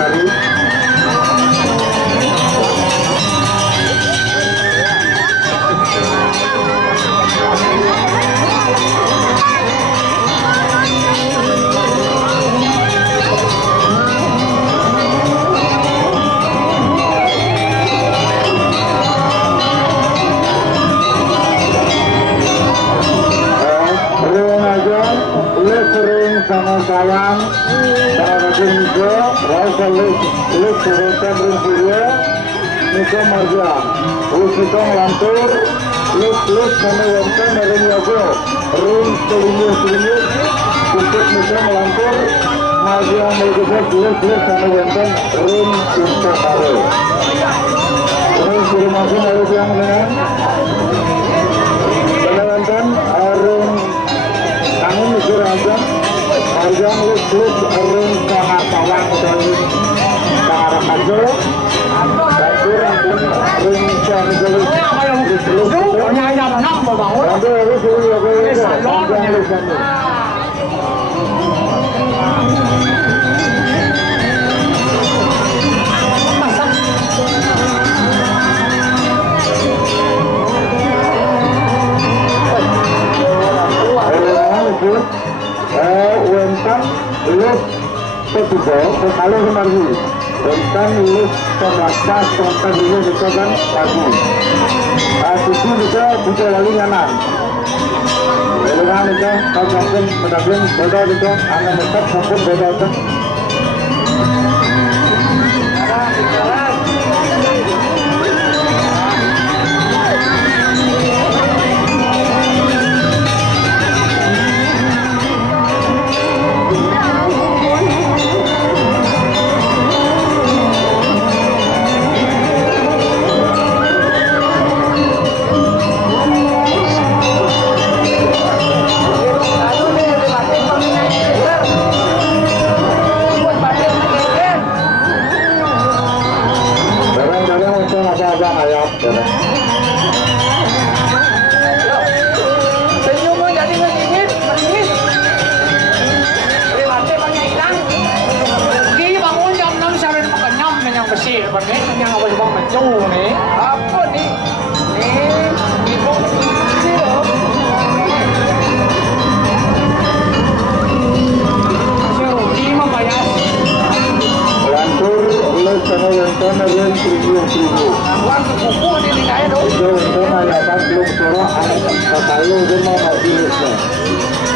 Sari. Sama sayang, sama Indonesia, rasa lus seretan Rinsuria, Niko Marja, lus itong lantur, lus sama wonton Rin Yago, Rin selinyus, untuk Niko melantur, Marja melegusnya lus sama wonton Rin untuk Karo. Rin suruh masuk harus yang dengan wonton Rin kamu mikir aja. Harga lus ring kahar pawang dan kahar kajo kajo ring kahar jalur lus nyaya menang bangun ada lus Wentang lus ketiga, kalau kemarin wentang lus pembaca konten ini bisa kan pagi. Susu bisa lagi nyaman. Dengan itu kalau mendapatkan beda itu anak tetap maupun beda itu. Yang awal bang macam ni, apa ni? Ibu ni loh. Serugi membayar. Lantur, lulus sama lantur naik seribu. Wan kuku ni kaya doh. Lantur naik apa belum suruh anak katalu semua masih lulusnya.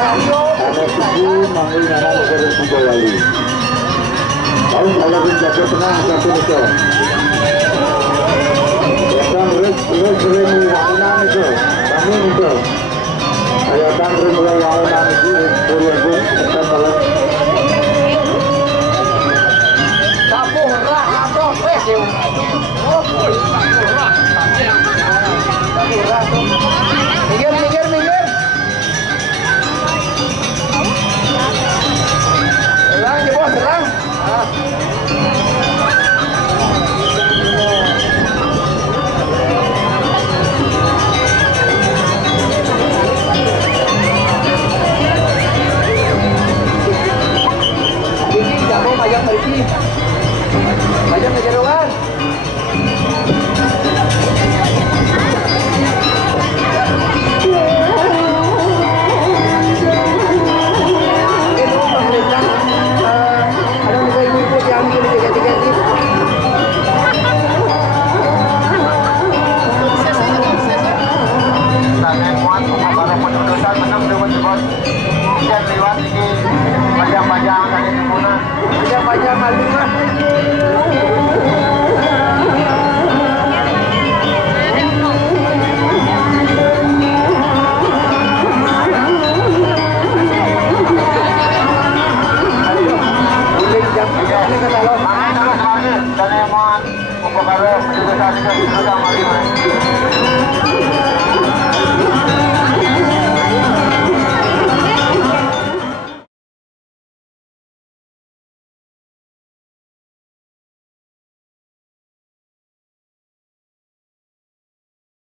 Anak suku manggil nama negara suku lagi. Kalau menjaga tenang satu itu. Terus sering wangunan itu, kami itu. Saya akan sering wangunan itu, pura-pura kita kalau. Kapur lah, kapur, pesiu. Kapur lah. Minggir. Serang, jebol, serang. Bayang kejeroan. Banyak